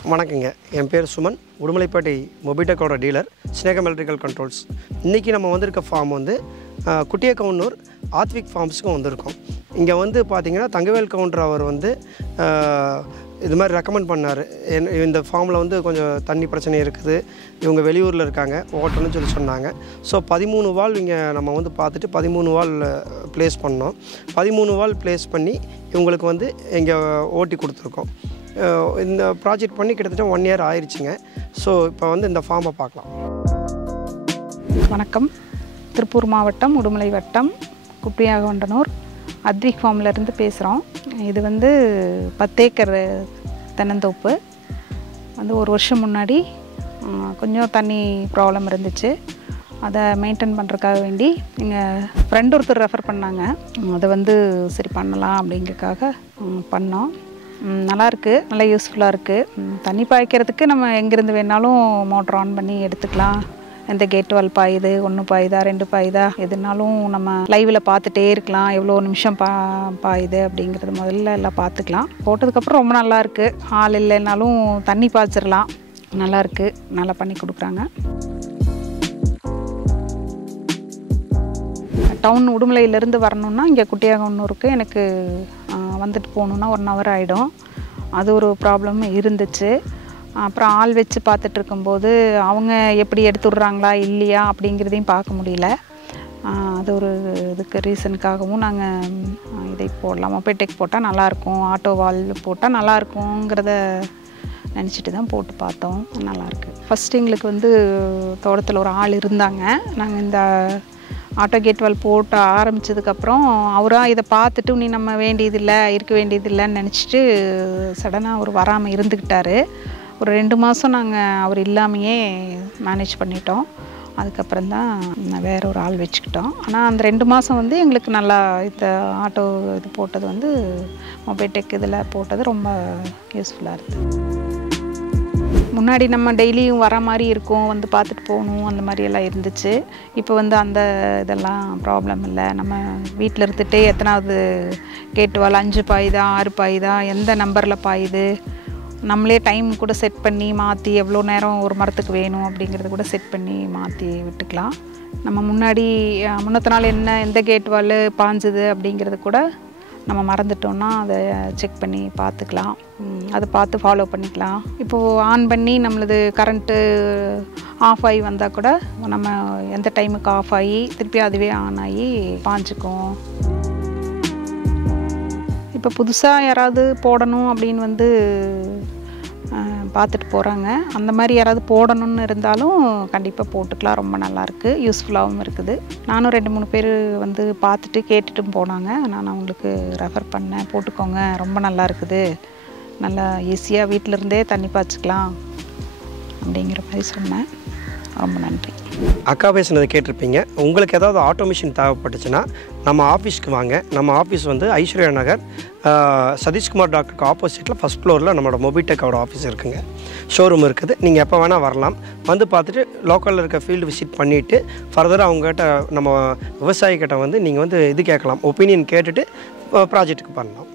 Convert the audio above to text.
வணக்கங்க. என் பேர் Suman. Udumalaipettai மொபிடெக்கோட dealer, ஸ்னேகம் electrical controls. இன்றைக்கி நம்ம வந்திருக்க ஃபார்ம் வந்து குட்டியக்கவுன்னூர் ஆத்விக் ஃபார்ம்ஸுக்கும் வந்திருக்கோம். இங்கே வந்து பார்த்திங்கன்னா தங்கவேல் கவுண்டர் அவர் வந்து இது மாதிரி ரெக்கமெண்ட் பண்ணார். இந்த ஃபார்மில் வந்து கொஞ்சம் தண்ணி பிரச்சனை இருக்குது, இவங்க வெளியூரில் இருக்காங்க, ஓட்டணும்னு சொன்னாங்க. ஸோ 13 வால் இங்கே நம்ம வந்து பார்த்துட்டு 13 வால் ப்ளேஸ் பண்ணோம். 13 வால் ப்ளேஸ் பண்ணி இவங்களுக்கு வந்து இங்கே ஓட்டி கொடுத்துருக்கோம். இந்த ப்ராஜெக்ட் பண்ணி கிட்டத்தட்ட 1 இயர் ஆயிடுச்சுங்க. ஸோ இப்போ வந்து இந்த ஃபார்மை பார்க்கலாம். வணக்கம். திருப்பூர் மாவட்டம் உடுமலை வட்டம் குப்பியாகவண்டனூர் அத்விக் ஃபார்ம்லேருந்து பேசுகிறோம். இது வந்து 10 ஏக்கர் தென்னந்தோப்பு. வந்து ஒரு வருஷம் முன்னாடி கொஞ்சம் தண்ணி ப்ராப்ளம் இருந்துச்சு. அதை மெயின்டைன் பண்ணுறதுக்காக வேண்டி எங்கள் ஃப்ரெண்ட் ஒருத்தர் ரெஃபர் பண்ணாங்க. அதை வந்து சரி பண்ணலாம் அப்படிங்கிறதுக்காக பண்ணோம். நல்லாயிருக்கு, நல்லா யூஸ்ஃபுல்லாக இருக்குது. தண்ணி பாய்க்கிறதுக்கு நம்ம எங்கேருந்து வேணாலும் மோட்டர் ஆன் பண்ணி எடுத்துக்கலாம். எந்த கேட் வால் பாயுது, 1 பாயுதா 2 பாயுதா எதுனாலும் நம்ம லைவில் பார்த்துட்டே இருக்கலாம். எவ்வளோ நிமிஷம் பாயுது அப்படிங்கிறது முதல்ல எல்லாம் பார்த்துக்கலாம். போட்டதுக்கப்புறம் ரொம்ப நல்லாயிருக்கு. ஆள் இல்லைன்னாலும் தண்ணி பாய்ச்சிடலாம். நல்லாயிருக்கு, நல்லா பண்ணி கொடுக்குறாங்க. டவுன் உடுமலையிலேருந்து வரணுன்னா இங்கே குட்டியாகவன்னூருக்கு எனக்கு வந்துட்டு போகணுன்னா 1 hour ஆகிடும். அது ஒரு ப்ராப்ளம் இருந்துச்சு. அப்புறம் ஆள் வச்சு பார்த்துட்டு இருக்கும்போது அவங்க எப்படி எடுத்து விட்றாங்களா இல்லையா அப்படிங்கிறதையும் பார்க்க முடியல. அது ஒரு இதுக்கு ரீசனுக்காகவும் நாங்கள் இதை போடலாம், மொபைடெக் போட்டால் நல்லாயிருக்கும், ஆட்டோ வால் போட்டால் நல்லாயிருக்குங்கிறத நினச்சிட்டு தான் போட்டு பார்த்தோம். நல்லாயிருக்கு. ஃபஸ்ட்டு எங்களுக்கு வந்து தோட்டத்தில் ஒரு ஆள் இருந்தாங்க. நாங்கள் இந்த ஆட்டோ கேட் வால் போட்டு ஆரம்பித்ததுக்கப்புறம் அவராக இதை பார்த்துட்டு நீ நம்ம வேண்டியதில்லை, இருக்க வேண்டியதில்லைன்னு நினச்சிட்டு சடனாக அவர் வராமல் இருந்துக்கிட்டார். ஒரு 2 மாதம் நாங்கள் அவர் இல்லாமையே மேனேஜ் பண்ணிட்டோம். அதுக்கப்புறம் தான் வேறு ஒரு ஆள் வச்சுக்கிட்டோம். ஆனால் அந்த 2 மாதம் வந்து எங்களுக்கு நல்லா இந்த ஆட்டோ இது போட்டது வந்து மொபைடெக் இதில் போட்டது ரொம்ப யூஸ்ஃபுல்லாக இருக்குது. முன்னாடி நம்ம டெய்லியும் வர மாதிரி இருக்கும், வந்து பார்த்துட்டு போகணும், அந்த மாதிரியெல்லாம் இருந்துச்சு. இப்போ வந்து அந்த இதெல்லாம் ப்ராப்ளம் இல்லை. நம்ம வீட்டில் இருந்துகிட்டே எத்தனாவது கேட்டு வால் 5 பாயுதா 6 பாயுதா எந்த நம்பரில் பாயுது நம்மளே டைம் கூட செட் பண்ணி மாற்றி எவ்வளோ நேரம் ஒரு மரத்துக்கு வேணும் அப்படிங்கிறது கூட செட் பண்ணி மாற்றி விட்டுக்கலாம். நம்ம முன்னத்த நாள் எந்த கேட் வால் பாஞ்சுது அப்படிங்கிறது கூட நம்ம மறந்துட்டோன்னா அதை செக் பண்ணி பார்த்துக்கலாம். அதை பார்த்து ஃபாலோ பண்ணிக்கலாம். இப்போது ஆன் பண்ணி நம்மளது கரண்ட்டு ஆஃப் ஆகி வந்தால் கூட நம்ம எந்த டைமுக்கு ஆஃப் ஆகி திருப்பி அதுவே ஆன் ஆகி பாஞ்சுக்கும். இப்போ புதுசாக யாராவது போடணும் அப்படின்னு வந்து பார்த்துட்டு போகிறாங்க. அந்த மாதிரி யாராவது போடணுன்னு இருந்தாலும் கண்டிப்பாக போட்டுக்கலாம். ரொம்ப நல்லாயிருக்கு, யூஸ்ஃபுல்லாகவும் இருக்குது. நானும் 2-3 பேர் வந்து பார்த்துட்டு கேட்டுட்டும் போனாங்க. நான் அவங்களுக்கு ரெஃபர் பண்ணேன், போட்டுக்கோங்க, ரொம்ப நல்லா இருக்குது, நல்லா ஈஸியாக வீட்டிலருந்தே தண்ணி பாய்ச்சிக்கலாம் அப்படிங்கிற மாதிரி சொன்னேன். ரொம்ப நன்றி. அக்கா பேசுனதை கேட்டிருப்பீங்க. உங்களுக்கு ஏதாவது ஆட்டோமேஷன் தேவைப்பட்டுச்சுன்னா நம்ம ஆஃபீஸ்க்கு வாங்க. நம்ம ஆஃபீஸ் வந்து ஐஸ்வர்யா நகர் சதீஷ்குமார் டாக்டருக்கு ஆப்போசிட்டில் ஃபஸ்ட் ஃப்ளோரில் நம்மளோட மொபிடெக்கோட ஆஃபீஸ் இருக்குங்க. ஷோரூம் இருக்குது. நீங்கள் எப்போ வேணால் வரலாம். வந்து பார்த்துட்டு லோக்கலில் இருக்க ஃபீல்டு விசிட் பண்ணிவிட்டு ஃபர்தராக அவங்ககிட்ட நம்ம விவசாயிக்கிட்ட வந்து நீங்கள் வந்து இது கேட்கலாம், ஒப்பீனியன் கேட்டுட்டு ப்ராஜெக்ட்டுக்கு பண்ணலாம்.